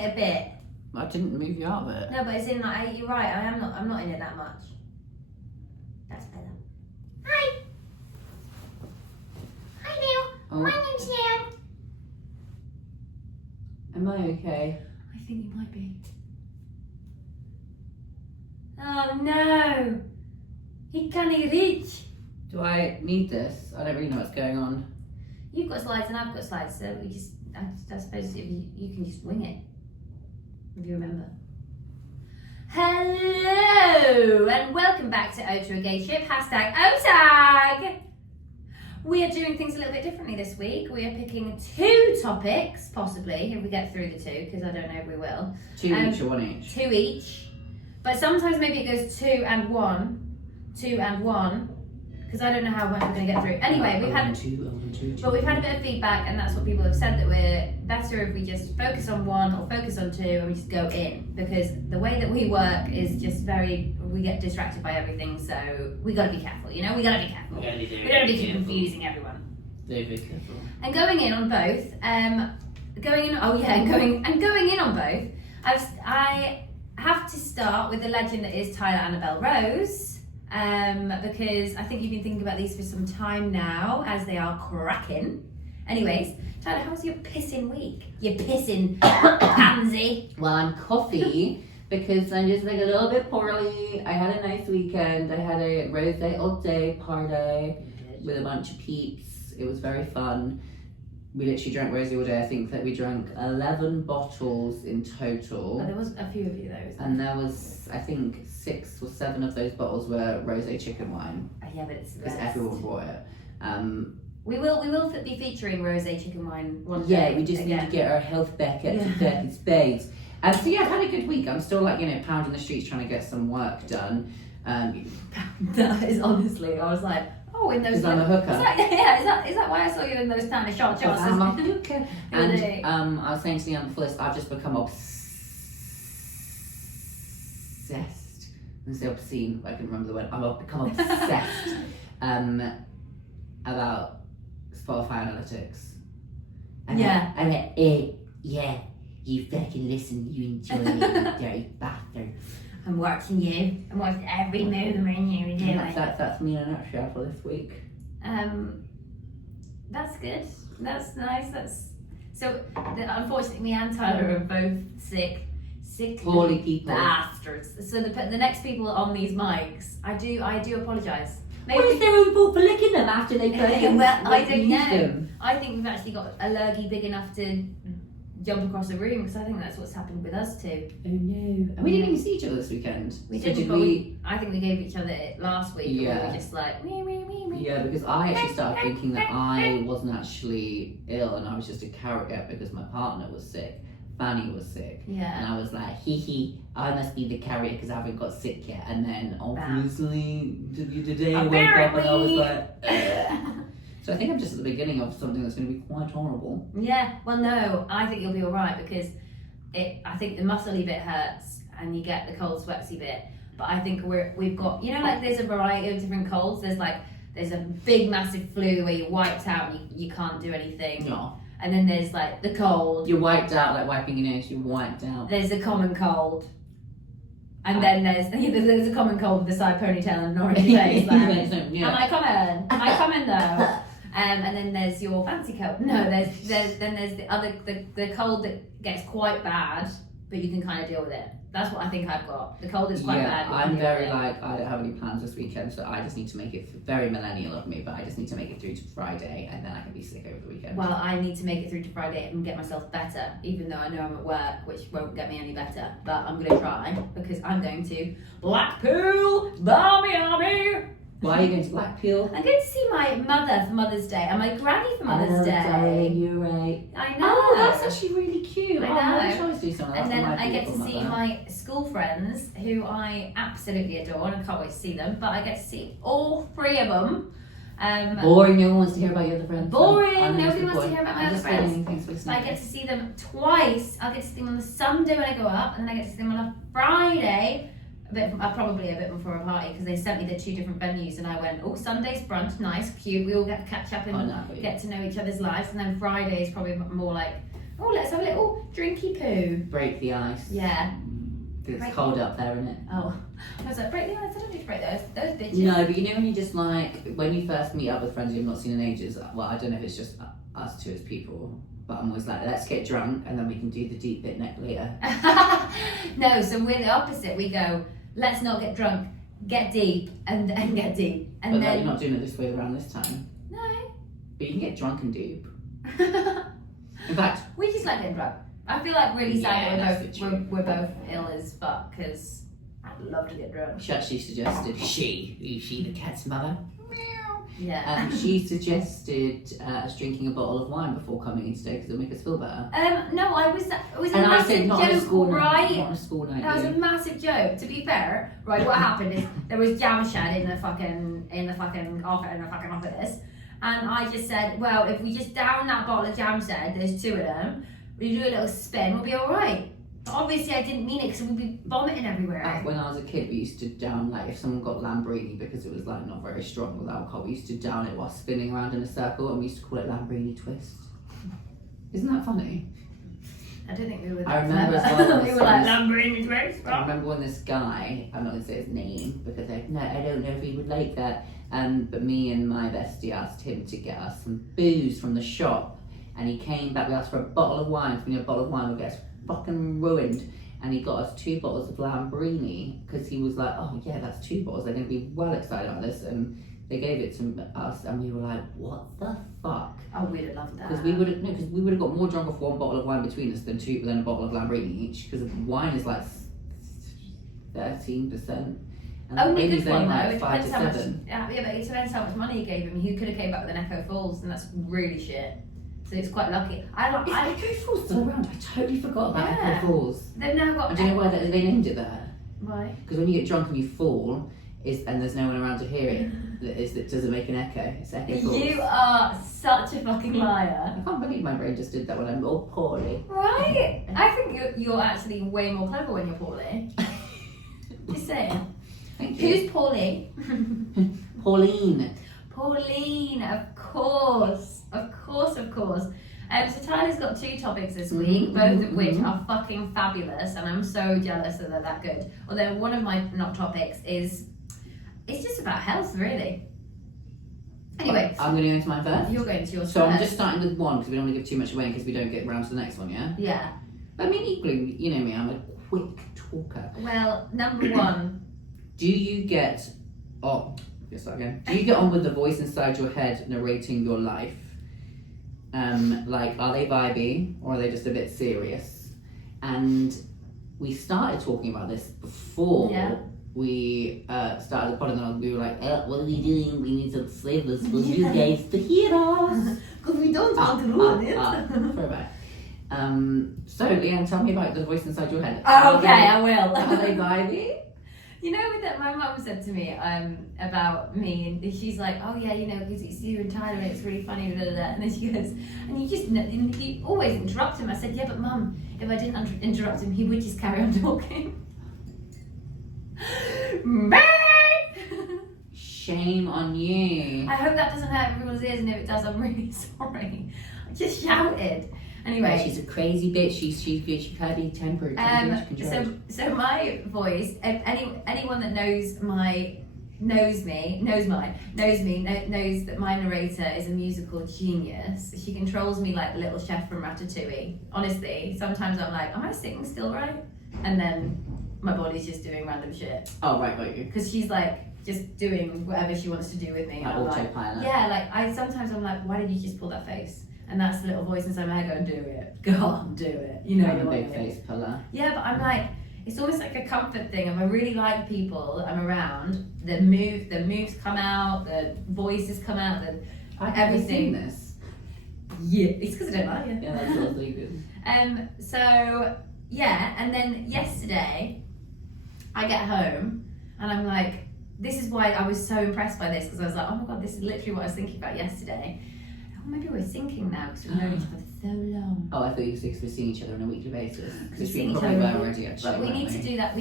it a bit. I didn't move you out of it. No, but it's in like, you're right, I'm not in it that much. That's better. Hi! Hi Neil! Oh. My name's Neil. Am I okay? I think you might be. Oh no! He can't reach. Do I need this? I don't really know what's going on. You've got slides and I've got slides, so I suppose if you can just wing it. If you remember. Hello and welcome back to O to a Gay Ship, hashtag OTAG. We are doing things a little bit differently this week. We are picking 2 topics, possibly, if we get through the 2, because I don't know if we will. 2 each or 1 each? 2 each. But sometimes maybe it goes 2 and 1, 2 and 1, because I don't know how much we're going to get through. Anyway, we've had a bit of feedback, and that's what people have said, that we're better if we just focus on 1 or focus on 2 and we just go in, because the way that we work is just we get distracted by everything, so we got to be careful, you know? We got to be careful. We don't be too confusing everyone. Be careful. And going in on both, going in on both, I have to start with the legend that is Tyler Annabelle Rose, because I think you've been thinking about these for some time now, as they are cracking. Anyways, Tyler, how was your pissing week? Your pissing pansy. Well, I'm coffee because I'm just like a little bit poorly. I had a nice weekend. I had a rosé all day party with a bunch of peeps. It was very fun. We literally drank rosé all day. I think that we drank 11 bottles in total. Oh, there was a few of you though. And there was, I think, 6 or 7 of those bottles were rosé chicken wine. Yeah, but it's the because best. everyone brought it. We will be featuring rosé chicken wine one day. Yeah, we just need to get our health back up to 30 spades. So yeah, I've had a good week. I'm still like, pounding the streets trying to get some work done. That is honestly, I was like, oh, in those. Because I'm a hooker. Is that why I saw you in those tiny short shorts? I'm a hooker. And I was saying to the other fullest, I've just become obsessed. I'm say obscene, I can remember the word. I've become obsessed about Spotify analytics. Yeah, you fucking listen, you enjoy it, you dirty bastard. I'm watching you. I'm watching every movement you do. That's me in a nutshell for this week. That's good. That's nice. Unfortunately, me and Tyler are both sick Poorly people. bastards. So the next people on these mics, I do apologise. What is their own fault for licking them after they fucking well, I don't know. them? I think we've actually got a lurgy big enough to jump across the room, because I think that's what's happened with us too. Oh no. And we didn't even see each other this weekend. We didn't, but I think we gave each other it last week. Yeah. And we were just like, me. Yeah, because I actually started thinking that I wasn't actually ill and I was just a carrot because my partner was sick. Fanny was sick. Yeah. And I was like, I must be the carrier because I haven't got sick yet. And then obviously today I woke up and I was like, So I think I'm just at the beginning of something that's going to be quite horrible. Yeah, well no, I think you'll be alright, because I think the muscly bit hurts and you get the cold sweaty bit. But I think we've got, like there's a variety of different colds. There's a big massive flu where you're wiped out and you can't do anything. No. And then there's like the cold. You're wiped out, like wiping your nose, you're wiped out. There's the common cold. And then there's a common cold with the side ponytail and an orange face. Like, Am I coming though? And then there's your fancy cold. No, there's the cold that gets quite bad, but you can kind of deal with it. That's what I think I've got. The cold is quite bad. I'm very I don't have any plans this weekend, so I just need to make it very millennial of me, but I just need to make it through to Friday and then I can be sick over the weekend. Well, I need to make it through to Friday and get myself better, even though I know I'm at work, which won't get me any better. But I'm going to try, because I'm going to Blackpool, Miami. Why are you going to Blackpool? I'm going to see my mother for Mother's Day and my granny for Mother's Day. Darling, you're right. I know. Oh, that's actually really cute. I know. I always do something. And then I get to see my school friends, who I absolutely adore, and I can't wait to see them. But I get to see all 3 of them. Boring. No one wants to hear about your other friends. Boring. Nobody wants to hear about my other friends. So I get to see them twice. I get to see them on the Sunday when I go up, and then I get to see them on a Friday. Probably a bit before a party, because they sent me the 2 different venues, and I went, Sunday's brunch, nice, cute, we all get to catch up and get to know each other's lives, and then Friday is probably more like, Oh, let's have a little drinky poo. Break the ice. Yeah. Because it's cold up there, isn't it? Oh, I was like, break the ice. I don't need to break those bitches. No, but you know when you just like, when you first meet up with friends you've not seen in ages, well, I don't know if it's just us two as people, but I'm always like, let's get drunk and then we can do the deep bit neck later. No, so we're the opposite. We go, let's not get drunk, get deep, and get deep. And But then... you're not doing it this way around this time. No. But you can get drunk and deep. In fact, we just like getting drunk. I feel like really sad Yeah, that we're both ill as fuck because I'd love to get drunk. she actually suggested, she the cat's mother, Yeah. she suggested us drinking a bottle of wine before coming in today because it'll make us feel better. No, it was a And I massive said not on a joke, school right? night. Not on a school night. That was a Lily. massive joke. To be fair, right, what happened is there was jam shed in the fucking office, and I just said, well, if we just down that bottle of jam shed, there's 2 of them, we do a little spin, we'll be all right. But obviously, I didn't mean it because we'd be vomiting everywhere. When I was a kid, we used to down, like, if someone got Lambrini because it was, like, not very strong with alcohol, we used to down it while spinning around in a circle, and we used to call it Lambrini twist. Isn't that funny? I don't think we were. I remember as well. We were like Lambrini twist. I remember when this guy, I'm not going to say his name because I don't know if he would like that, but me and my bestie asked him to get us some booze from the shop, and he came back, we asked for a bottle of wine, because we knew a bottle of wine would get us fucking ruined, and he got us 2 bottles of Lambrini, because he was like, oh yeah, that's 2 bottles, they're going to be well excited about this, and they gave it to us, and we were like, what the fuck? Oh, we'd have loved that. Because we would have got more drunk off 1 bottle of wine between us than a bottle of Lambrini each, because wine is like 13%. And Only Lambrini good is one only though. like It 5 depends to how much. 7. Yeah, but it depends how much money you gave him. He could have came back with an Echo Falls, and that's really shit. So it's quite lucky. Is Echo Falls still around? I totally forgot about Yeah. Echo Falls. They've now got. And do you know why they named it that? Why? Because when you get drunk and you fall, and there's no one around to hear it, it doesn't make an echo. It's Echo Falls. You are such a fucking liar. I can't believe my brain just did that when I'm all poorly. Right? I think you're actually way more clever when you're poorly. Just saying. Thank you. Who's poorly? Pauline. Pauline, of course. So Tyler's got 2 topics this week, both of which are fucking fabulous, and I'm so jealous that they're that good. Although one of my not topics is, it's just about health, really. Anyway, I'm going to go into mine first. you're going to yours So first. I'm just starting with one because we don't want to give too much away in case we don't get round to the next one, yeah? Yeah. But I mean, equally, you know me, I'm a quick talker. Well, number 1. Do you get on? Let's start again. Do you get on with the voice inside your head narrating your life? Like, are they vibey or are they just a bit serious? And we started talking about this before we started the pod, and then we were like, what are we doing? We need some flavors for you guys to hear us. Because we don't want to ruin it. Throwback. So, Leanne, tell me about the voice inside your head. Okay, I will. Are they vibey? You know that my mum said to me about me, and she's like, oh yeah, you know, because it's you and Tyler, and it's really funny, blah, blah, blah. And then she goes, and you always interrupt him. I said, yeah, but Mum, if I didn't interrupt him, he would just carry on talking. Shame on you. I hope that doesn't hurt everyone's ears, and if it does, I'm really sorry. I just shouted. Anyway, Yeah, she's a crazy bitch. She can't be tempered. so my voice. Anyone that knows that my narrator is a musical genius. She controls me like the little chef from Ratatouille. Honestly, sometimes I'm like, am I sitting still right? And then my body's just doing random shit. Oh right, got you. Because she's like just doing whatever she wants to do with me. Like autopilot. Yeah, like sometimes I'm like, why did you just pull that face? And that's the little voice inside my head going, do it. Go on, do it. You know, I'm a big face puller. Yeah, but I'm like, it's almost like a comfort thing. If I really like people that I'm around, the moves come out, the voices come out, everything. This. Yeah, it's because I don't like you. Yeah, that's really good. So yeah, and then yesterday, I get home and I'm like, this is why I was so impressed by this, because I was like, oh my god, this is literally what I was thinking about yesterday. Oh, maybe we're syncing now because we've known each other so long. Oh, I thought you said we're seeing each other on a weekly basis. Because seeing we each probably other. were already actually. But we need to do that.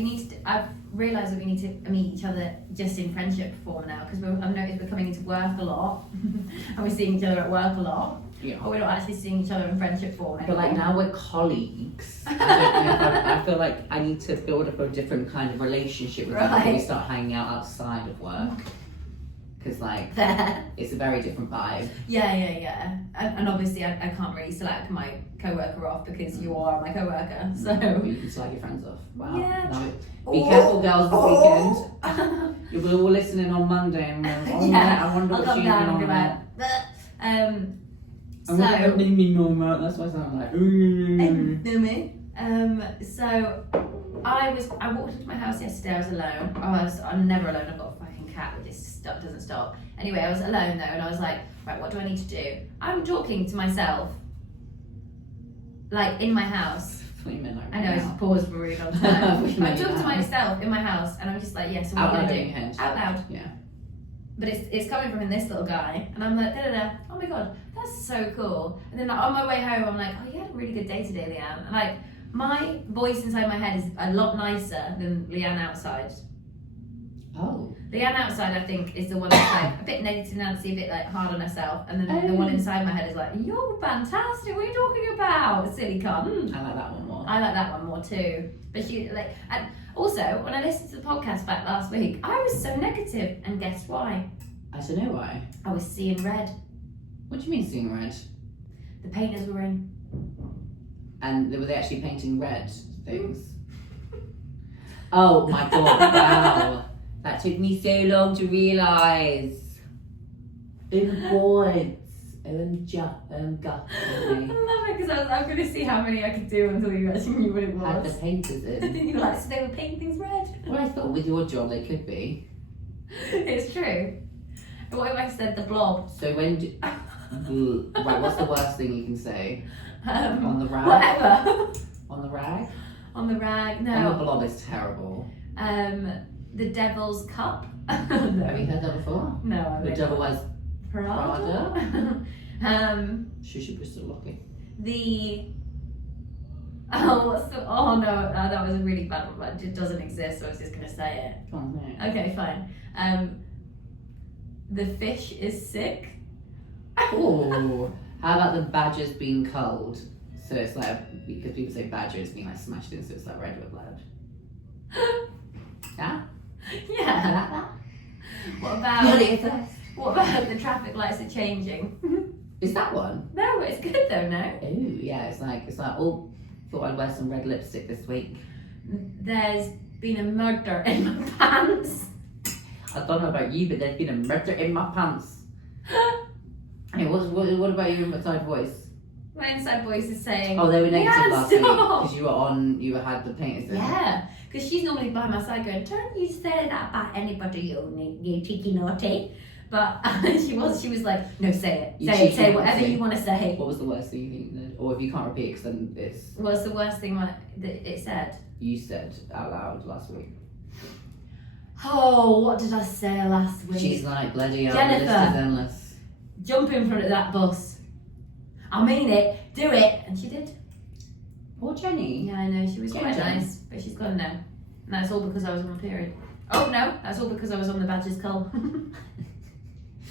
I've realised that we need to meet each other just in friendship form now, because I've noticed we're coming into work a lot and we're seeing each other at work a lot. Or we're not actually seeing each other in friendship form But like now we're colleagues. I don't know if I feel like I need to build up a different kind of relationship with them before we start hanging out outside of work. Because like it's a very different vibe. Yeah. And obviously I can't really slack my co-worker off because you are my co-worker. So you can slag your friends off. Wow. Yeah. Now, be careful, girls, this weekend. You'll be all listening on Monday and I wonder what she's on about. So that's why I sound like. So I walked into my house yesterday. I was alone. I'm never alone. I've got a fucking cat that just doesn't stop. Anyway, I was alone though, and I was like, right, what do I need to do? I'm talking to myself, like in my house. I know, I just paused for a really long time. I'm talking to myself in my house, and I'm just like, yes, what are you gonna do? Out loud. Yeah. But it's coming from this little guy, and I'm like, oh my god, that's so cool. And then like, on my way home, I'm like, oh, you had a really good day today, Leanne. And like, my voice inside my head is a lot nicer than Leanne outside. Oh. Leanne outside, I think, is the one that's like a bit negative Nancy, a bit like hard on herself, and then the one inside my head is like, you're fantastic. What are you talking about, silly cunt? I like that one more. I like that one more too. But she like, and also when I listened to the podcast back last week, I was so negative, and guess why? I don't know why. I was seeing red. What do you mean seeing red? The painters were in. And were they actually painting red things? Oh my god! Wow, that took me so long to realise. Oh god. I love it because I'm going to see how many I could do until you actually knew what it was. Had the painters in. You're like, so they were painting things red. Well, I thought with your job they could be. It's true. What if I said the blob? So when right, what's the worst thing you can say? On the rag? Whatever. On the rag? On the rag, no. On the blob is terrible. The Devil's Cup. No. Have you heard that before? No, I The devil wears Prada. Shusha Bristol Locking. Oh no, that was a really bad one. It doesn't exist, so I was just gonna say it. Oh no. Okay, fine. The fish is sick. Oh, how about the badger's being cold? So it's like, because people say badger is being like smashed in, so it's like red with blood. Yeah? Yeah. What about the traffic lights are changing? Is that one? No, it's good though, no? Oh yeah, it's like, oh, thought I'd wear some red lipstick this week. There's been a murder in my pants. I don't know about you, but there's been a murder in my pants. Hey, what about your inside voice? My inside voice is saying, oh, they were negative last week stop. because you had the painters in. Yeah, because she's normally by my side going, don't you say that about anybody, you cheeky naughty. But she was like, no, say it. Say whatever you want to say. What was the worst thing you think you did? Or if you can't repeat, because then it's... What's the worst thing that it said? You said out loud last week. Oh, what did I say last week? She's like, bloody hell, Jennifer, the list is endless. Jump in front of that bus. I mean it, do it. And she did. Poor Jenny. Yeah, I know, she was Get quite Jen. nice, but she's gone now. And that's all because I was on my period. Oh no, that's all because I was on the badger's cull.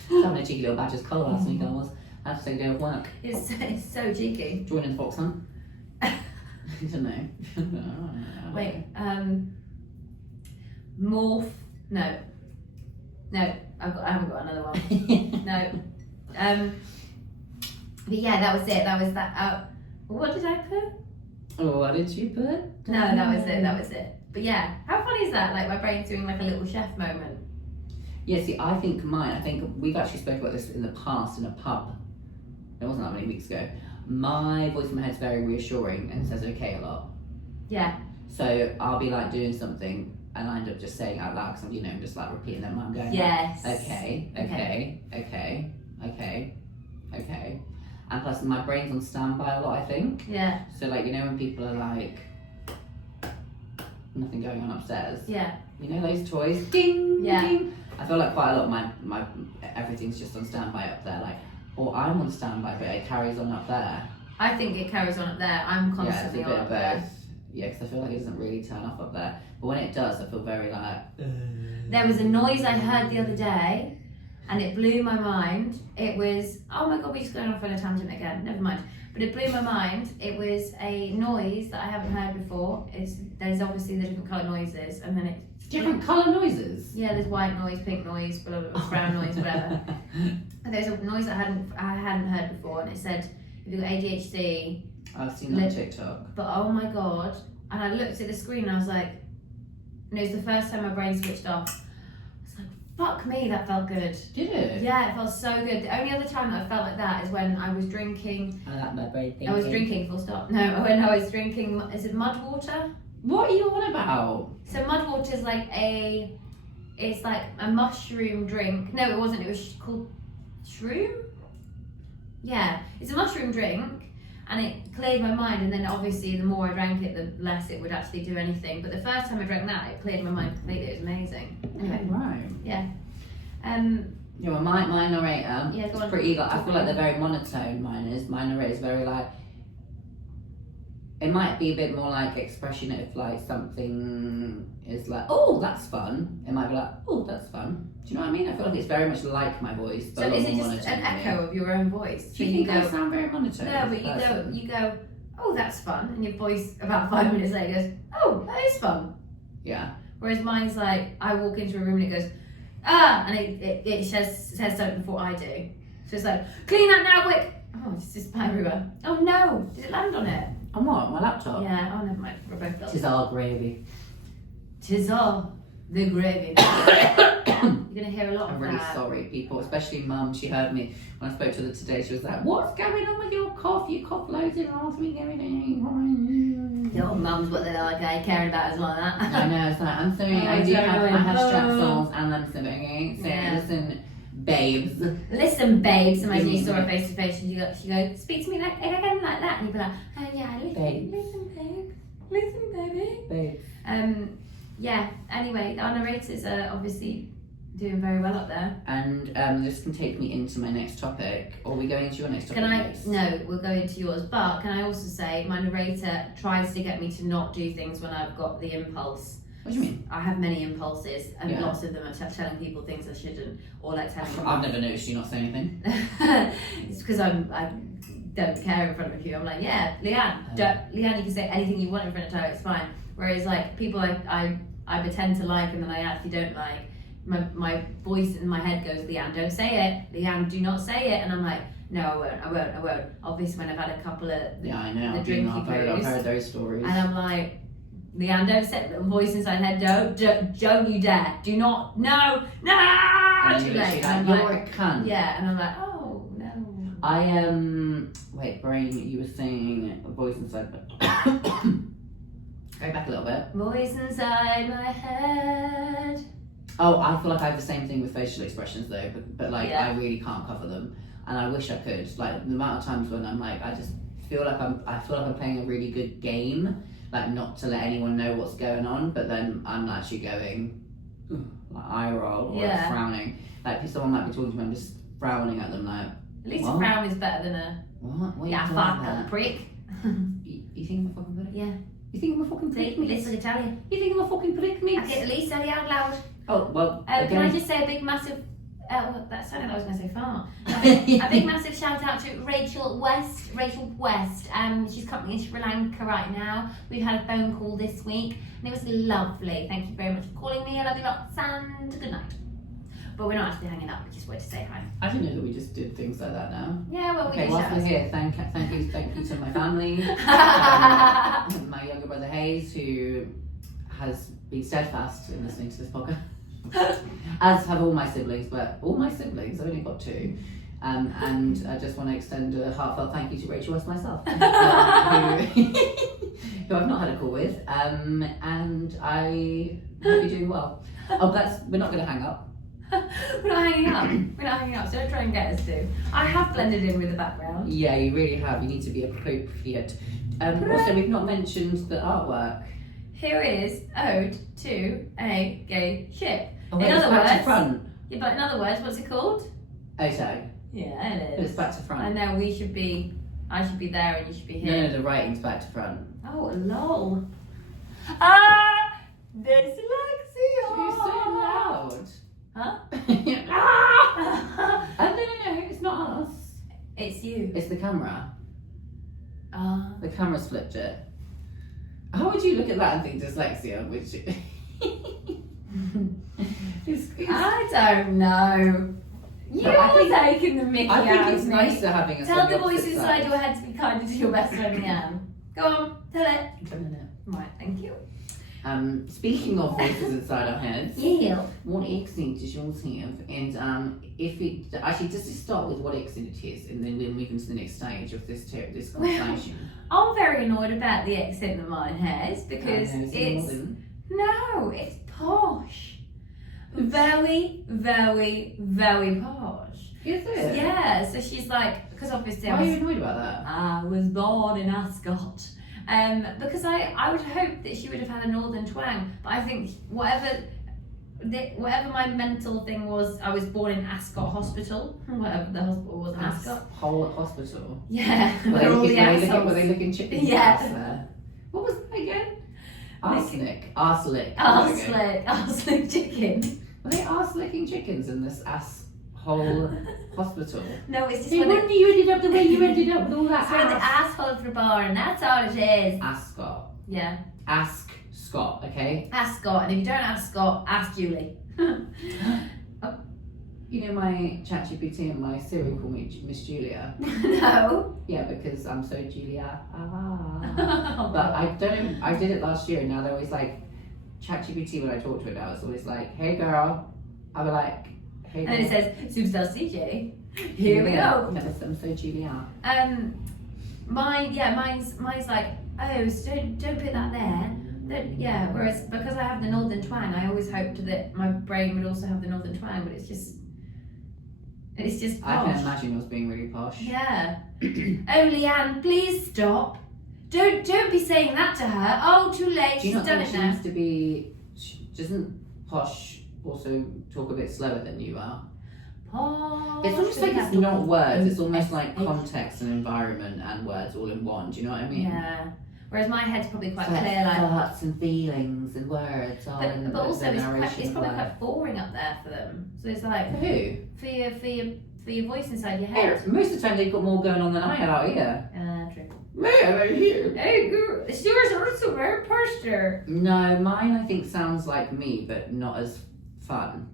Having a cheeky little badger's colour last week I was. I had to take a day off work. It's so cheeky. Joining the fox hunt. I don't know. Wait, morph. No, I haven't got another one. No. But yeah, that was it. That was that. What did I put? Oh, what did you put? No, that was it. But yeah, how funny is that? Like my brain's doing like a little chef moment. Yeah, see, I think we've actually spoken about this in the past in a pub. It wasn't that many weeks ago. My voice in my head's very reassuring and says okay a lot. Yeah. So I'll be like doing something and I end up just saying out loud because I'm, just like repeating them. I'm going, yes. Like, okay. And plus my brain's on standby a lot, I think. Yeah. So like, when people are like, nothing going on upstairs. Yeah. Those toys, ding, yeah. ding. I feel like quite a lot of my everything's just on standby up there, like, or I'm on standby, but it carries on up there. I think it carries on up there. I'm constantly on up there. Yeah, because I feel like it doesn't really turn off up there. But when it does, I feel very like... There was a noise I heard the other day and it blew my mind. It was, oh my god, we're just going off on a tangent again, never mind. But it blew my mind. It was a noise that I haven't heard before. There's obviously the different colour noises, and then it's Different colour noises? yeah, there's white noise, pink noise, blah, blah, blah, brown noise, whatever. And there's a noise that I hadn't heard before, and it said, if you've got ADHD, I've seen that on TikTok. but oh my god, and I looked at the screen and I was like, and it was the first time my brain switched off. I was like, fuck me, that felt good. Did it? Yeah, it felt so good. The only other time that I felt like that is when I was drinking. I like my brain thinking. I was drinking, full stop. No, when I was drinking, is it mud water? What are you on about? So mud water is like it's like a mushroom drink. No, it wasn't. It was called shroom. Yeah, it's a mushroom drink. And it cleared my mind, and then obviously the more I drank it, the less it would actually do anything. But the first time I drank that, it cleared my mind completely. It was amazing. Anyway, Right. yeah. Yeah, well, my narrator Yeah, go is on. pretty, like, I feel like they're very monotone, mine is. My narrator is very, like, it might be a bit more, like, expression if, like, something is like, oh, that's fun. It might be like, oh, that's fun. Do you know what I mean? I feel like it's very much like my voice, but So a lot is it more just monotone. an echo of your own voice? Do you think I sound very monotone? No, but you go, oh, that's fun, and your voice about 5 minutes later goes, oh, that is fun. Yeah. Whereas mine's like, I walk into a room and it goes, ah, and it says something before I do. So it's like, clean that now, quick. Oh, it's just pie everywhere. Oh no, did it land on it? On what? My laptop? Yeah, oh never mind, we're both done. Tis all gravy. Tis all the gravy. You're gonna hear a lot I'm of really that. sorry, people, especially Mum. She heard me when I spoke to her today. She was like, "What's going on with your cough? You cough loads in last week, everything." Your mum's what they're like, caring about us like that. I know. It's like, I'm sorry. Oh, I have strep oh. salts and I'm smoking. So Yeah. listen, babes. Listen, babes. Imagine you saw her face to face and she go, speak to me like again like that, and you'd be like, oh yeah, listen, Babe. listen, babe, listen, baby. Babes. Yeah. Anyway, our narrators are obviously doing very well up there. And this can take me into my next topic. Or are we going into your next topic? Can I? next? No, we'll go into yours. But can I also say, my narrator tries to get me to not do things when I've got the impulse. What do you mean? I have many impulses, and Yeah. lots of them are telling people things I shouldn't, or like telling them. I've never noticed you not say anything. It's because I don't care in front of you. I'm like, yeah, Leanne, Leanne, you can say anything you want in front of her. It's fine. Whereas like people I pretend to like and then I actually don't like. My voice in my head goes, Leanne, don't say it. Leanne, do not say it. And I'm like, no, I won't. Obviously, when I've had a couple of Yeah, I know. the drinky I've poos, heard those stories. and I'm like, Leanne, don't say it. The voice inside my head, don't you dare. Do not, no, and too you're late. literally And like, I'm you're like, a cunt. yeah, and I'm like, oh, no. I wait, brain, you were saying a voice inside, but go back a little bit. Voice inside my head. Oh, I feel like I have the same thing with facial expressions though, but like Yeah. I really can't cover them, and I wish I could. Like the amount of times when I'm like, I just feel like I'm playing a really good game, like not to let anyone know what's going on, but then I'm actually going like eye roll or Yeah. frowning. Like if someone might be talking to me, I'm just frowning at them like, At least What? a frown is better than a what? What are yeah, you talking fuck, about? prick. You think I'm a fucking prick? Yeah, You think I'm a fucking prick? please, listen Italian. You think I'm a fucking prick, mate? I can at least say it out loud. Oh, well, Can I again. just say a big massive, that sounded like I was going to say far. A big massive shout out to Rachel West. She's currently in Sri Lanka right now. We've had a phone call this week and it was lovely. Thank you very much for calling me. I love you lots and good night. But we're not actually hanging up, we just wanted to say hi. I didn't know that we just did things like that now. Yeah, well, we Okay, did whilst shout we're out. here, thank you to my family, my younger brother Hayes, who has been steadfast in listening to this podcast, as have all my siblings, but all my siblings, I've only got two. And I just want to extend a heartfelt thank you to Rachel West myself, who I've not had a call with, and I hope you're doing well. Oh, we're not going to hang up. We're not hanging up, so don't try and get us to. I have blended in with the background. Yeah, you really have. You need to be appropriate. Also, we've not mentioned the artwork. Here is Ode to a Gay Ship. Oh, wait, In it's other back to words- front. Yeah, but in other words, what's it called? Okay, Yeah, it but is. it's back to I front. know I should be there and you should be No, here. no, the writing's back to front. Oh, lol. Dyslexia. You're so loud. Huh? Ah! camera's flipped it. How would you look at that and think dyslexia? Which I don't know. You're taking the mickey I think out it's of me. nicer having a Tell the voice inside your head to be kinder to your best friend Leanne. Go on, tell it. Right, thank you. Speaking of voices inside our heads, Yeah. what accent does yours have? And if it actually just to start with what accent it is, and then we'll move into the next stage of this conversation. I'm very annoyed about the accent that mine has because Is it it's northern? no, it's posh. Very, very, very posh. Is it? Yeah, so she's like, because obviously Why are you annoyed about that? I was born in Ascot. Because I would hope that she would have had a northern twang, but I think whatever my mental thing was, I was born in Ascot Hospital, whatever the hospital was in Ascot. Whole hospital. Yeah, Were where all the assholes. they looking chickens? Yeah. There? What was that again? Arsenic. Arslick. Arslick chicken. Were they arse-licking chickens in this asshole hospital? No, it's just No when wonder you ended up the way you ended up with all that it's when the asshole of the bar, and that's all it is. Ascot. Yeah, Ask Scott, okay? Ascot, and if you don't ask Scott, ask Julie. You know my ChatGPT and my Siri call me Miss Julia? No. Yeah, because I'm so Julia. But I don't. I did it last year, and now they're always like ChatGPT. When I talk to it now, it's always like, "Hey girl," I'll be like, "Hey." And then it says Superstar CJ. Here we go. Yeah, I'm so Julia. Mine's like, oh, so don't put that there. Yeah. Whereas because I have the northern twang, I always hoped that my brain would also have the northern twang, but it's just posh. I can imagine yours being really posh. Yeah. Oh, Leanne, please stop. Don't be saying that to her. Oh, too late. Do you She's not done think it she now. needs to be? Doesn't posh also talk a bit slower than you are? Posh. It's almost like it's not words. It's almost like context and environment and words all in one. Do you know what I mean? Yeah. Whereas my head's probably quite So clear, like. thoughts and feelings and words. But also the it's narration probably of life. quite boring up there for them. So it's like For who? for your voice inside your Here, head. most of the time they've got more going on than I have out here. True. Man, I hear. Hey, girl, it's yours also very posture. No, mine I think sounds like me, but not as fun.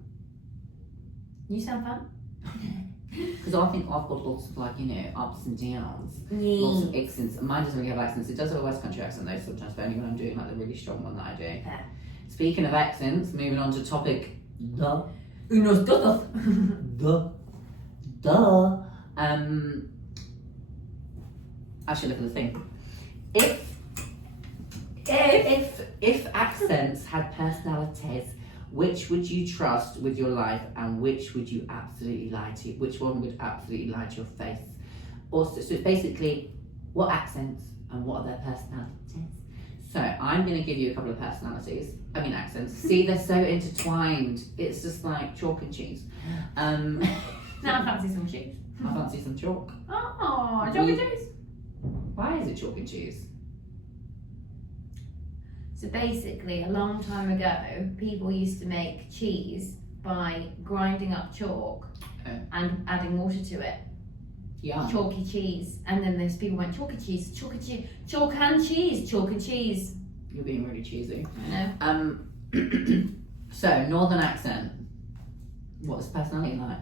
You sound fun. Because I think I've got lots of like, ups and downs. Lots of accents. Mine doesn't really have accents. It does have a West Country accent though sometimes, but only when I'm doing like the really strong one that I do. Yeah. Speaking of accents, moving on to topic Unos dos. I should look at the thing. If accents had personalities, which would you trust with your life and which would you absolutely lie to? Which one would absolutely lie to your face? Also, so it's basically what accents and what are their personalities? So I'm going to give you a couple of accents. See, they're so intertwined. It's just like chalk and cheese. Now I fancy some cheese. I fancy some chalk. Oh, chalk and cheese. Why is it chalk and cheese? So basically, a long time ago, people used to make cheese by grinding up chalk and adding water to it. Yeah. Chalky cheese. And then those people went, chalk and cheese, chalk and cheese, chalk and cheese, chalk and cheese. You're being really cheesy. I know. So, northern accent. What's personality like?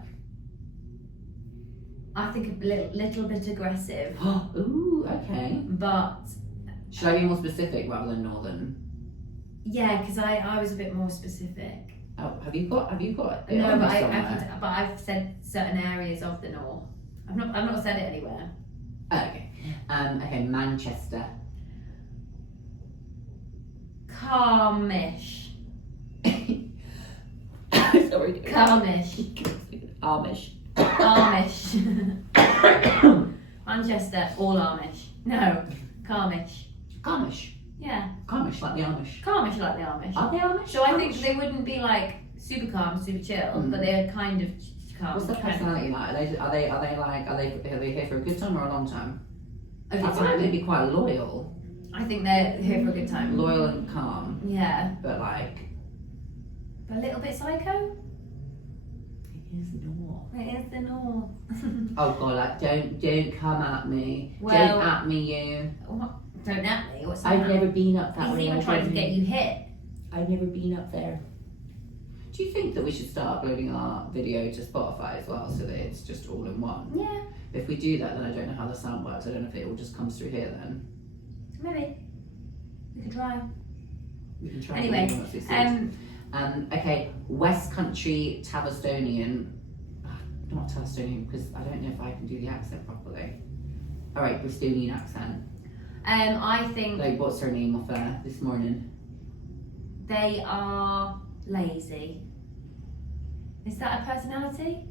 I think a little bit aggressive, Ooh, okay. but Should I be more specific rather than northern? yeah, because I was a bit more specific. Oh, have you got it No, on but there somewhere? I've said certain areas of the north. I've not said it anywhere. Okay. Okay, Manchester. Calmish. Sorry. Calmish. Amish. Amish. Manchester, all Amish. No, Calmish. Amish. Yeah, Amish, like the Amish. Calmish like the Amish. Are they Amish? So I think they wouldn't be like super calm, super chill, but they're kind of calm. What's their personality like? Are they here for a good time or a long time? I feel like they'd be quite loyal. I think they're here for a good time. Loyal and calm, Yeah, but like but a little bit psycho. it is north. It is the north. Oh god, like don't come at me. Well- Don't at me, you. What? Don't at me. What's I've that? never been up that He's way. even trying to get you hit. I've never been up there. Do you think that we should start uploading our video to Spotify as well, so that it's just all in one? Yeah. If we do that, then I don't know how the sound works. I don't know if it all just comes through here then. Maybe. We could try. We can try. Anyway, okay, West Country Tavistonian. Not Tavistonian, because I don't know if I can do the accent properly. Alright, Bristolian accent. I think Like, what's her name off there this morning? they are lazy. Is that a personality?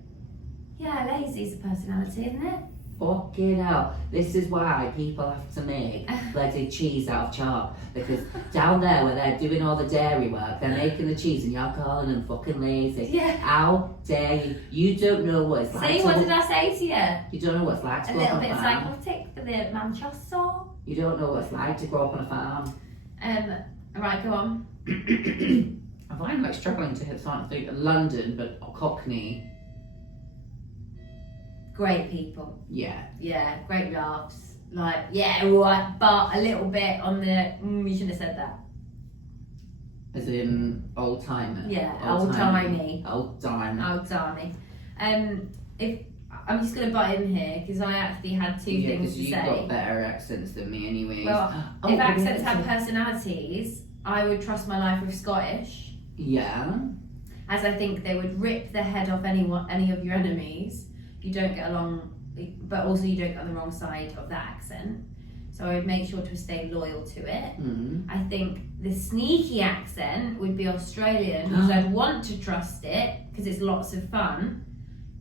Yeah, lazy's a personality, isn't it? Fucking hell. This is why people have to make bloody cheese out of chalk. Because down there where they're doing all the dairy work, they're making the cheese and you're calling them fucking lazy. Yeah. How dare you? You don't know what it's like. See, what did I say to you? You don't know what it's like to A grow up little on a bit farm. psychotic for the Manchester. You don't know what it's like to grow up on a farm. Right, go on. I find like struggling to hit something. London, but Cockney. Great people. Yeah. Yeah, great laughs. Like, yeah, right, but a little bit on the, you shouldn't have said that. As in old timer. Yeah, old-timey. Old timer. Old-timey. If I'm just going to butt in here, because I actually had two things to you've say. got better accents than me anyway. Well, if accents have personalities, I would trust my life with Scottish. Yeah. As I think they would rip the head off any of your enemies. You don't get along, but also you don't get on the wrong side of that accent. So I would make sure to stay loyal to it. Mm. I think the sneaky accent would be Australian, because I'd want to trust it because it's lots of fun,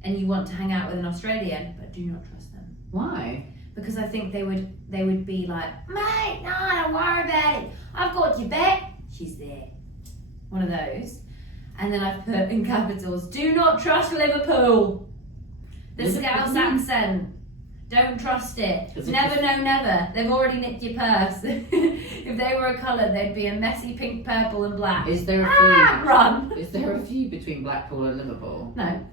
and you want to hang out with an Australian, but do not trust them. Why? Because I think they would be like, mate, no, don't worry about it. I've got your back. She's there. One of those. And then I've put in capitals, do not trust Liverpool. The Scouse accent. Don't trust it. Never know never. They've already nicked your purse. If they were a colour, they'd be a messy pink, purple and black. Is there a feud? Run! Is there a feud between Blackpool and Liverpool? No.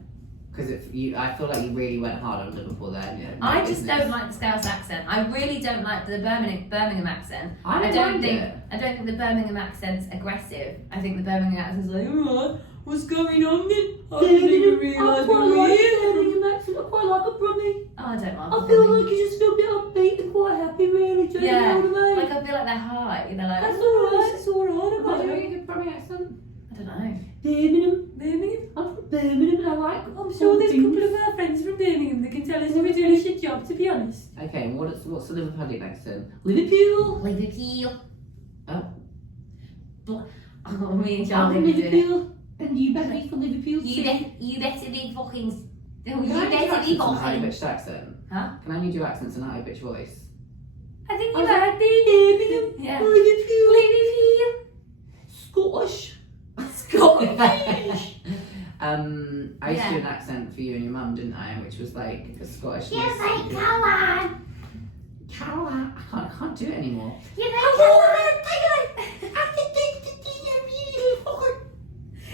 Because I feel like you really went hard on Liverpool there. Yeah, I just don't like the Scouse accent. I really don't like the Birmingham accent. I don't think the Birmingham accent's aggressive. I think the Birmingham accent's like, oh, what's going on then? I didn't even realise we were here. Birmingham accent. I quite like it, Brummy. Oh, I don't like I feel like you just feel a bit upbeat and quite happy, really. Do you know what I mean? Like I feel like they're high. They're like, That's alright. It's alright. Am I doing a good Brummy accent? I don't know. Birmingham. Birmingham? I'm from Birmingham and I like. I'm sure there's a couple of our friends from Birmingham that can tell us if we're doing a shit job, to be honest. Okay, and what's the Liverpudlian accent? Liverpool. Liverpool. Oh. Oh, me and I'm Charlie from were doing it. Liverpool. And you better be from Liverpool. You better be fucking. Can You I do better be accents in a high fucking. pitched accent? Huh? Can I only do accents in a high pitched voice? I think I you was like, might be. Yeah. Liverpool. Liverpool. Scottish. Scottish. I used to do an accent for you and your mum, didn't I? Which was like a Scottish. Yes, I go on. Caroline. I can't do it anymore. Yes, I go on.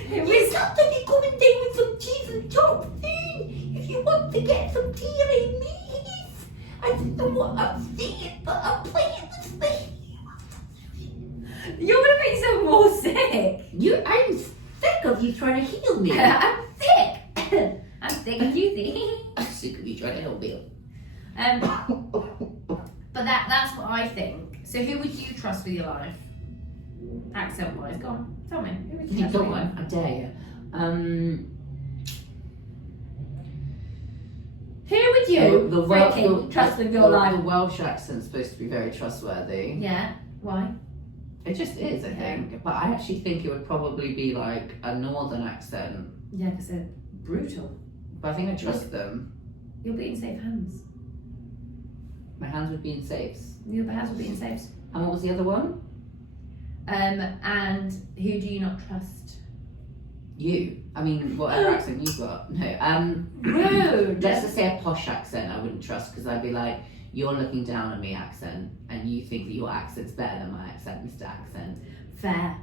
It was got to be coming down with some cheese and chops in. If you want to get some tea and meat. I don't know what I'm saying, but I'm playing this thing. You're gonna make yourself more sick. I'm sick of you trying to heal me. I'm sick. I'm sick of you, see. I'm sick of you trying to help me. But that's what I think. So who would you trust with your life? Accent wise, go on. Tell me. Who would you trust? Go with? on, I dare you. Who would you freaking trust with your life? The Welsh accent's supposed to be very trustworthy. Yeah. Why? It just is, I think. But I actually think it would probably be like a northern accent. Yeah, because they're brutal. But I think I trust them. You'll be in safe hands. My hands would be in safes. Your hands will be in safes. And what was the other one? And who do you not trust? You. I mean, whatever accent you've got. No. Rude. Let's just say a posh accent I wouldn't trust, because I'd be like, you're looking down on me accent, and you think that your accent's better than my accent, Mr. Accent. Fair.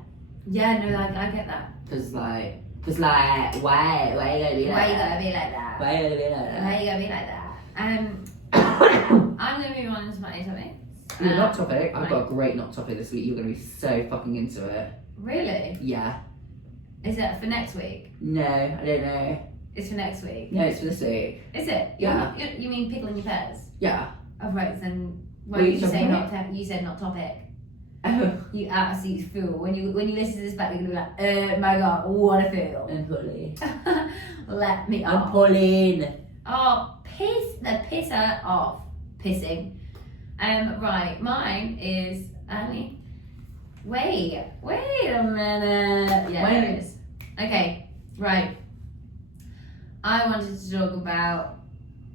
Yeah, no, I get that. Because why you gotta be like that? Why you gotta be like that? Why you gotta be like that? Why you gotta be like that? I'm gonna move on to my topic. Speaking of not topic, I've got a great not topic this week. You're going to be so fucking into it. Really? Yeah. Is it for next week? No, I don't know. It's for next week. No, it's for this week. Is it? Yeah. You mean pickling your pears? Yeah. Oh right, then why What are did you you say talking not you said not topic? Oh. You absolute fool. When you listen to this back, you're gonna be like, oh my god, what a fool. And Polly. Let me And off. Pauline. Oh, piss the pisser off. Pissing. Right, mine is wait a minute. Yeah, there it is. Okay, right. I wanted to talk about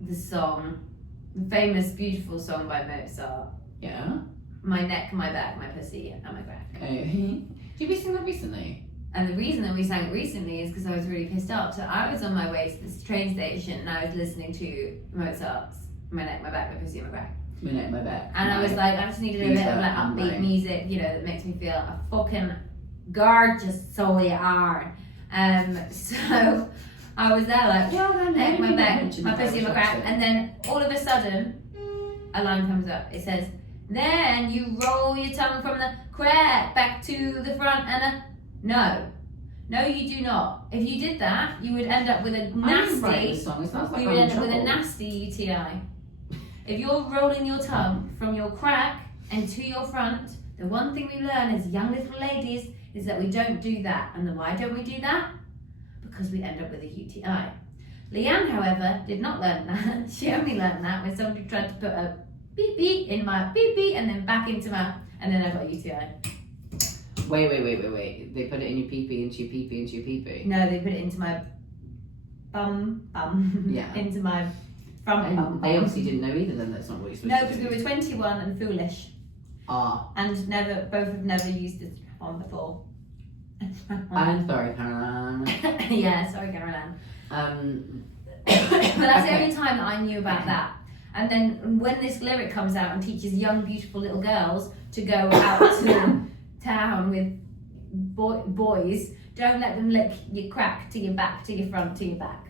the song, the famous, beautiful song by Mozart. Yeah. My neck, my back, my pussy, and my crack. Oh. Did we sing that recently? And the reason that we sang it recently is because I was really pissed off. So I was on my way to this train station and I was listening to Mozart's My Neck, My Back, My Pussy, and My Crack. My neck, my back. And I was like, I just needed a bit of like upbeat music, you know, that makes me feel a fucking gorgeous soul you are. So I was there like, yeah, my neck, my back, my pussy, my crack. And then all of a sudden, a line comes up. It says, then you roll your tongue from the crack back to the front and no, you do not. If you did that, you would end up with a nasty. You would end up with a nasty UTI. If you're rolling your tongue from your crack and to your front, the one thing we learn as young little ladies is that we don't do that. And then why don't we do that? Because we end up with a UTI. Leanne, however, did not learn that. She only learned that when somebody tried to put a beep beep in my beep beep and then back into my, and then I got a UTI. Wait. They put it in your pee-pee, into your pee-pee, into your pee-pee. No, they put it into my bum. Yeah. Into my front bum. They obviously didn't know either then that's not what you're supposed No, to do. because we were 21 and foolish. Ah. And both have never used it on before. I'm sorry, Caroline. Yeah, sorry, Caroline. But that's the only time that I knew about that. And then when this lyric comes out and teaches young, beautiful little girls to go out to town with boys, don't let them lick your crack to your back, to your front, to your back.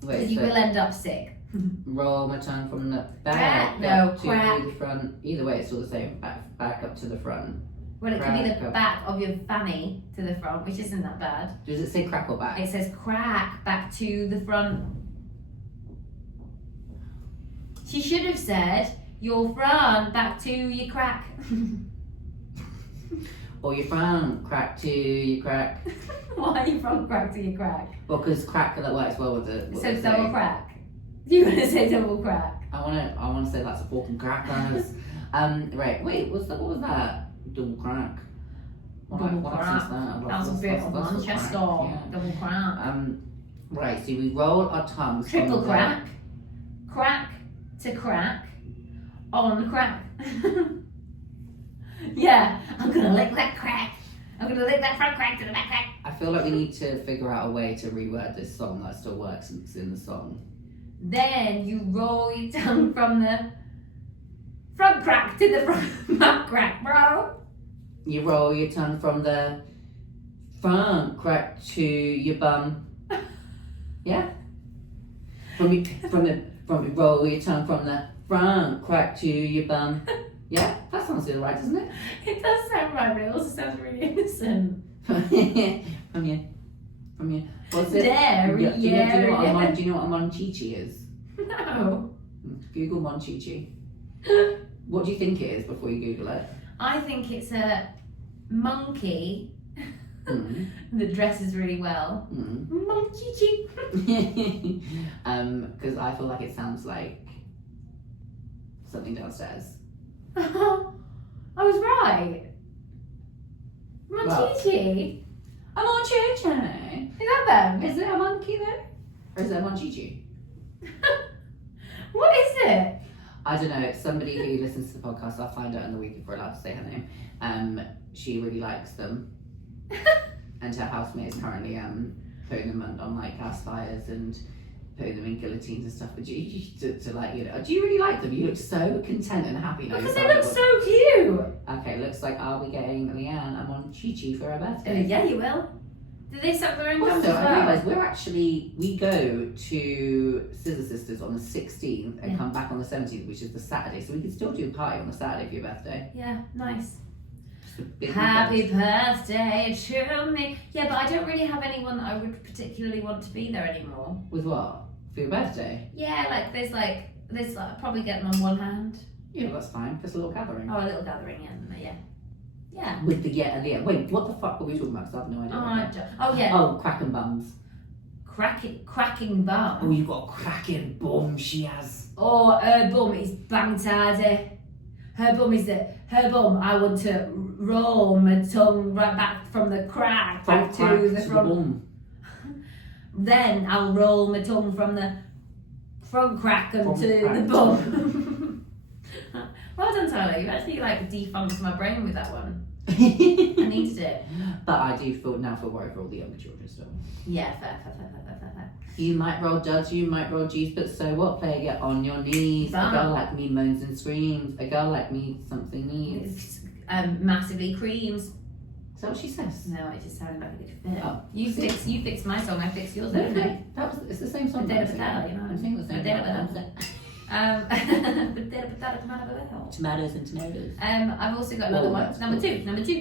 Because you will end up sick. Roll my tongue from the Crack, back no, up to crack. the front. Either way, it's all the same. Back up to the front. Well, it could be the Crack up. back of your fanny to the front, which isn't that bad. Does it say crack or back? It says crack back to the front. She should have said your front back to your crack. Or your front crack to your crack. Why are you from crack to your crack? Well, because crack that works well with it. So double crack. Do you want to say double crack? I want to say that's a fucking crack, guys. Right. Wait. What was that? Double crack. Double What crack. is that? That was a bit of That's Manchester. crack, yeah. Double crack. Right. So we roll our tongues. Triple from crack. Crack to crack. On crack. Yeah, I'm gonna lick that crack. I'm gonna lick that front crack to the back crack. I feel like we need to figure out a way to reword this song that still works and it's in the song. Then you roll your tongue from the front crack to the front back crack, bro. You roll your tongue from the front crack to your bum. Yeah? From roll your tongue from the front crack to your bum. Yeah? That sounds good, right, doesn't it? It does sound right, but it also sounds really innocent. From you. What's it? There, Do you know yeah. do you know what a monchichi is? No. Google monchichi. What do you think it is before you Google it? I think it's a monkey Mm. that dresses really well. Mm. Monkey. Because I feel like it sounds like something downstairs. I was right. Monchichi. A monchichi. Is that them? Is it a monkey there? Or is it a monchichi? What is it? I don't know. It's somebody who listens to the podcast. I'll find out in the week if we're allowed to say her name. She really likes them. And her housemate is currently putting them on like cast fires and putting them in guillotines and stuff. But to like, you know, do you really like them? You look so content and happy now. Because they look so cute. Okay, looks like I'll be getting Leanne a monchichi for her birthday. Yeah, you will. Do they suck their own thumbs Also, as I well? realise we go to Scissor Sisters on the 16th and come back on the 17th, which is the Saturday. So we could still do a party on the Saturday for your birthday. Yeah, nice. Just a big Happy weekend. birthday to me. Yeah, but I don't really have anyone that I would particularly want to be there anymore. With what? For your birthday? Yeah, there's probably get them on one hand. Yeah, that's fine. Just a little gathering. Oh, a little gathering, yeah. Yeah. With the at the end. Wait, what the fuck were we talking about? 'Cause I have no idea. right now. Oh, yeah. Oh, cracking bums. Cracking bum. Oh, you've got a cracking bum, she has. Oh, her bum is bang tardy. Her bum, I want to roll my tongue right back from the crack back to the front. bum. Then I'll roll my tongue from the front crack onto the bum. Well done, Tyler. You've actually defunked my brain with that one. I needed it. But I do now feel worried for all the younger children still. Yeah, fair. You might roll duds, you might roll G's, but so what? Player, get on your knees. Bam. A girl like me moans and screams. A girl like me something needs. Massively creams. Is that what she says? No, it just sounded like a good fit. Oh. You fixed my song, I fixed yours, No, haven't I? it's the same song. Potato, potato, you know. I'm saying the same Potato. Tomatoes and tomatoes. I've also got another one. that's Number cool. two.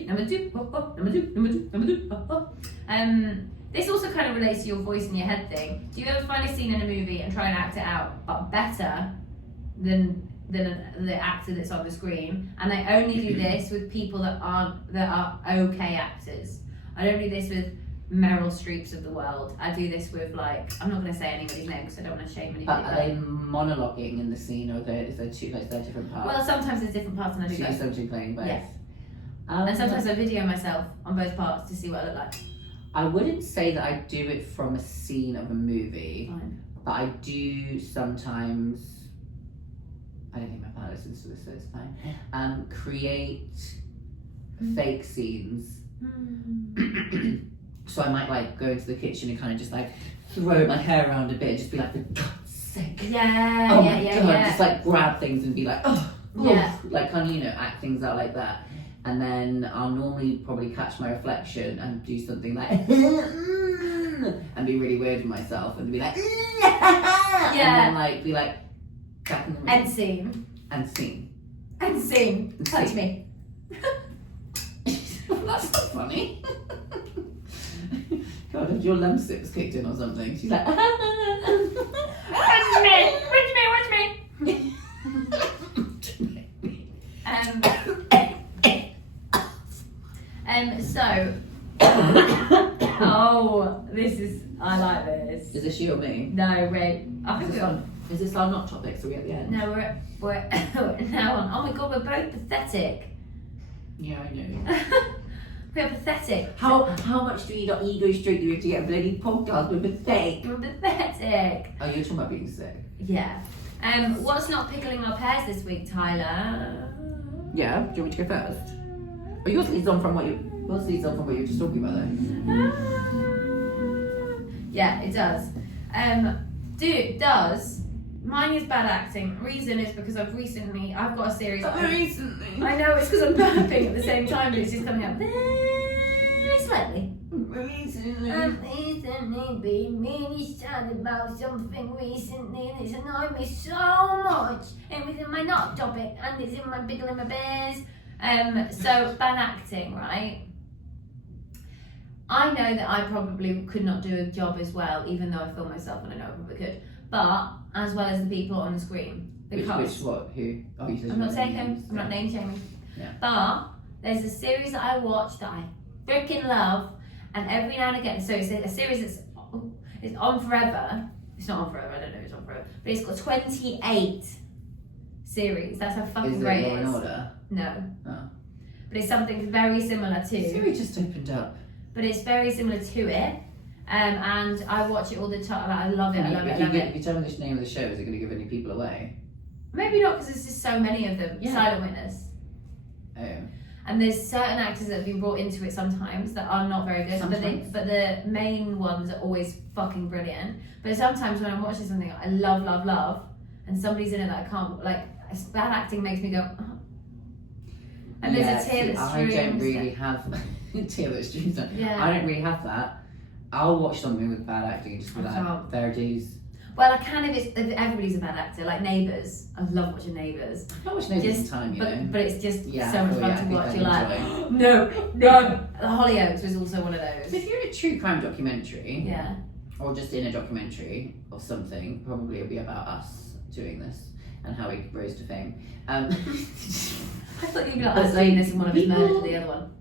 This also kind of relates to your voice in your head thing. Do you ever find a scene in a movie and try and act it out, but better than the actor that's on the screen? And I only do this with people that are okay actors. I don't do this with Meryl Streeps of the world. I do this with I'm not going to say anybody's name because I don't want to shame anybody. But are they monologuing in the scene, or is there two they're different parts? Well, sometimes there's different parts and I do So you're both. essentially playing both. Yeah. And sometimes I video myself on both parts to see what I look like. I wouldn't say that I do it from a scene of a movie, Fine. but I do sometimes. I don't think my partner listens to this, so it's fine. Create fake scenes. So I might go into the kitchen and kind of just throw my hair around a bit and just be like, for God's sake. Yeah, Oh yeah, my yeah, God. yeah. Just grab things and be like, oh, Yeah. kind of, act things out like that. And then I'll normally probably catch my reflection and do something like, and be really weird with myself and be like, Yeah. and then be like, back in the room. End scene. And scene. End scene. Touch scene. me. That's not funny. God, if your lamb sticks kicked in or something, she's like, Watch me. So, I like this. Is this you or me? No, wait. I Is think this we're on. on? Is this our not topics? Are we at the end? No, we're now on. Oh my God, we're both pathetic. Yeah, I know. We're pathetic. How much do you not ego straight you to get a bloody podcast? We're pathetic. We're pathetic. Oh, you're talking about being sick. Yeah. What's not pickling our pears this week, Tyler? Yeah. Do you want me to go first? Oh, yours leads on from what you were just talking about though. Yeah, it does. It does. Mine is bad acting. Reason is because I've got a series. Recently. I know it's because I'm burping at the same time, but it's just coming up very slightly. Recently. Recently been really sad about something recently, and it's annoyed me so much. It was in my not topic, and it's in my pickling my bears. So bad acting, right? I know that I probably could not do a job as well, even though I film myself and I know I probably could. But as well as the people on the screen, because Which what? Who? Oh, you said I'm not your saying names. him. I'm not name shaming. Yeah. But there's a series that I watch that I freaking love, and every now and again, so it's a series that's it's on forever. It's not on forever. I don't know if it's on forever, but it's got 28 series. That's how fucking Is it great Law it and is. Order? No. Oh. But it's something very similar to. Siri just opened up. But it's very similar to it, and I watch it all the time. I love it. I love it. I love If it. you tell me the name of the show, is it going to give any people away? Maybe not, because there's just so many of them. Yeah. Silent Witness. Oh. And there's certain actors that have been brought into it sometimes that are not very good, but the main ones are always fucking brilliant. But sometimes when I'm watching something I love, and somebody's in it that I can't, bad acting makes me go, oh. And there's a tear that I streams. don't really have tear that streams. Yeah. I don't really have that. I'll watch something with bad acting and just be like, fair dues. Well, I can if everybody's a bad actor, like Neighbours. I love watching Neighbours. I watch Neighbours all the time, you know. But it's just so much fun to watch. You're like, no. Hollyoaks was also one of those. So if you're in a true crime documentary, yeah, or just in a documentary or something, probably it'll be about us doing this and how we rose to fame. I thought you'd be like, us doing this and one of us murdered the other one.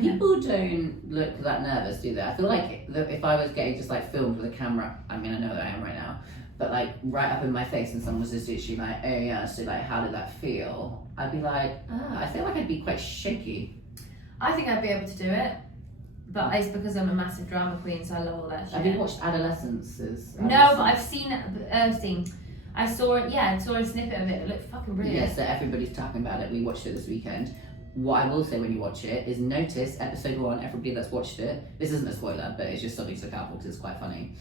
People don't look that nervous, do they? I feel like if I was getting just like filmed with a camera, I mean, I know that I am right now, but like right up in my face and someone was just literally like, oh yeah, so like, how did that feel? I'd be like, I feel like I'd be quite shaky. I think I'd be able to do it, but it's because I'm a massive drama queen, so I love all that shit. Have you watched Adolescence? No, but I've seen I saw it, I saw a snippet of it. It looked fucking brilliant. Yeah, so everybody's talking about it. We watched it this weekend. What I will say when you watch it is notice episode 1, everybody that's watched it, this isn't a spoiler, but it's just something to look out for because it's quite funny.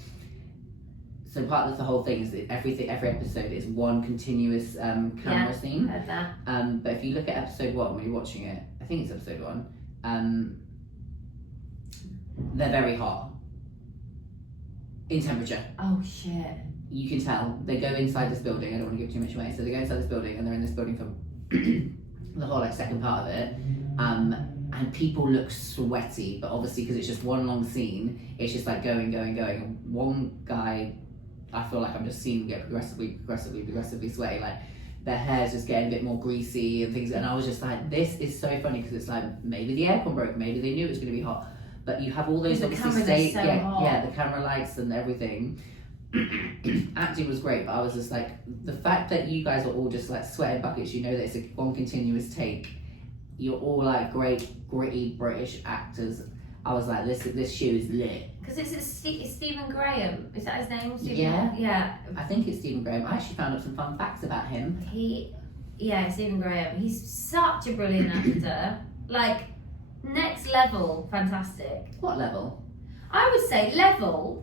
So part of the whole thing is that every episode is one continuous camera scene. Heard that. But if you look at episode 1 when you're watching it, I think it's episode 1, they're very hot in temperature. Oh shit. You can tell. They go inside this building, I don't want to give too much away, so they go inside this building and they're in this building for the whole like second part of it, and people look sweaty, but obviously because it's just one long scene, it's just like going, and one guy, I feel like I'm just seeing him get progressively sweaty, like their hair's just getting a bit more greasy and things, and I was just like, this is so funny because it's like, maybe the aircon broke, maybe they knew it was going to be hot, but you have all those the obviously hot. The camera lights and everything. Acting was great, but I was just like, the fact that you guys are all just like sweating buckets, you know that it's one continuous take, you're all like great gritty British actors. I was like, this show is lit. Because it's Stephen Graham, is that his name? Yeah, I think it's Stephen Graham. I actually found out some fun facts about him. Stephen Graham, he's such a brilliant actor, like next level fantastic. What level? I would say level.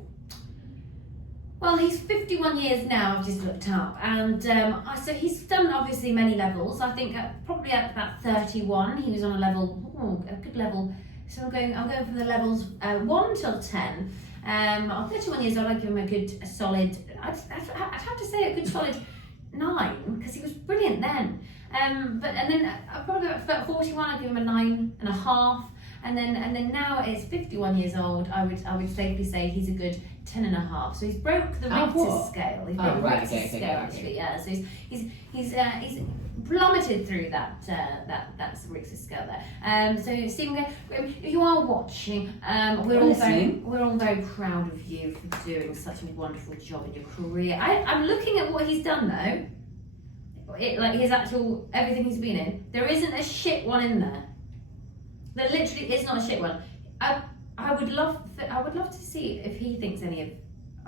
Well, he's 51 years now, I've just looked up, and so he's done obviously many levels. I think probably at about 31, he was on a good level. So I'm going from the levels 1 till 10. I'm 31 years old, I'd give him a solid, I'd have to say a good solid 9, because he was brilliant then. And then probably about 41, I'd give him a 9.5. And then now it's 51 years old. I would safely say he's a good 10.5. So he's broke the Richter scale. He's broke the Richter scale actually. Yeah. So he's plummeted through that Richter scale there. So Stephen, if you are watching, we're all very proud of you for doing such a wonderful job in your career. I'm looking at what he's done though. Like his actual everything he's been in. There isn't a shit one in there. There literally is not a shit one. I would love to see if he thinks any of.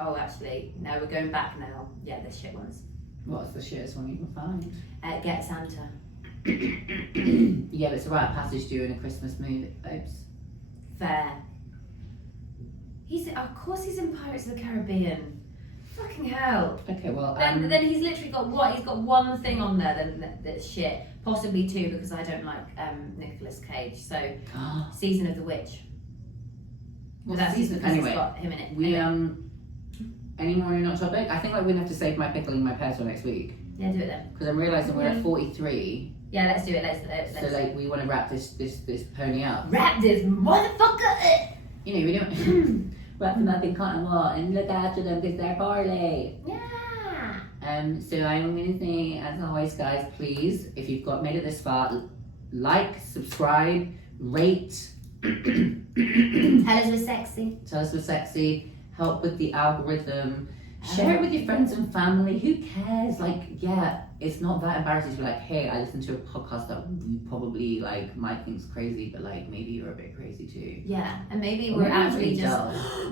Oh, actually, no, we're going back now. Yeah, there's shit ones. What's the shittest one you can find? Get Santa. Yeah, but it's a rite of passage during a Christmas movie, babes. Fair. Of course he's in Pirates of the Caribbean. Fucking hell. Okay, well. Then he's literally got what? He's got one thing on there that's shit. Possibly 2 because I don't like Nicolas Cage. So, Season of the Witch. Well, that's season, because anyway, it's got him in it. We any more on your topic? I think like we're gonna have to save my pickling my pears till next week. Yeah, do it then. Because I'm realising we're at 43. Yeah, let's do it. Let's so like we want to wrap this pony up. Wrap this motherfucker. You know we don't wrap them up in cotton wool and look after them because they're poorly. Yeah. So I'm going to say, as always, guys, please, if you've made it this far, like, subscribe, rate. Tell us we're sexy. Tell us we're sexy. Help with the algorithm. Share it with your friends and family. Who cares? Like, yeah, it's not that embarrassing to be like, hey, I listened to a podcast that you probably like might think's crazy, but like maybe you're a bit crazy too. Yeah, and maybe we're actually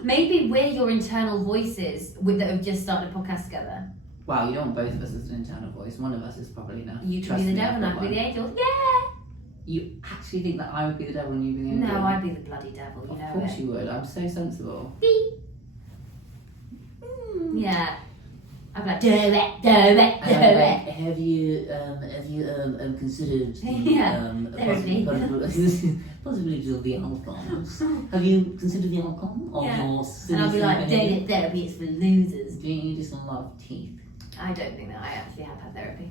maybe we're your internal voices that have just started a podcast together. Wow, you don't want both of us as an internal voice. One of us is probably enough. You could be the devil and I could be the angel. Yeah! You actually think that I would be the devil and you'd be the angel? No, I'd be the bloody devil, you know. Of course you would. I'm so sensible. Beep. Yeah. I'm like, do it. Have you considered the, possibly do the outcomes. Have you considered the outcome of Yeah. your And I'll be like, behaviour? dating therapy, it's for losers. Do you just a lot of teeth? I don't think that I actually have had therapy.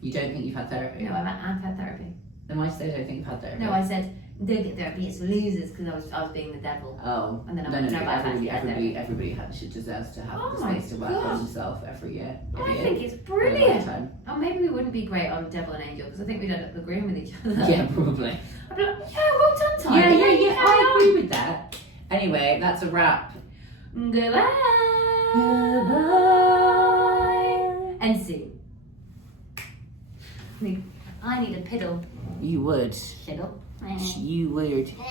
You don't think you've had therapy? No, I've had therapy. Then why say I don't think you've had therapy? No, I said, don't get therapy, it's for losers, because I was being the devil. Oh. And then I No, went, no, no, no. I've actually had therapy. Everybody should deserves to have Oh the my space to work gosh. on himself every year. Every I year. think it's For a long brilliant. time. Oh, maybe we wouldn't be great on Devil and Angel, because I think we'd end up agreeing with each other. Yeah, probably. I'd be like, yeah, well done, Tyler. Yeah, you I carry on. agree with that. Anyway, that's a wrap. Goodbye. And see. I need a piddle. You would. Piddle. You would.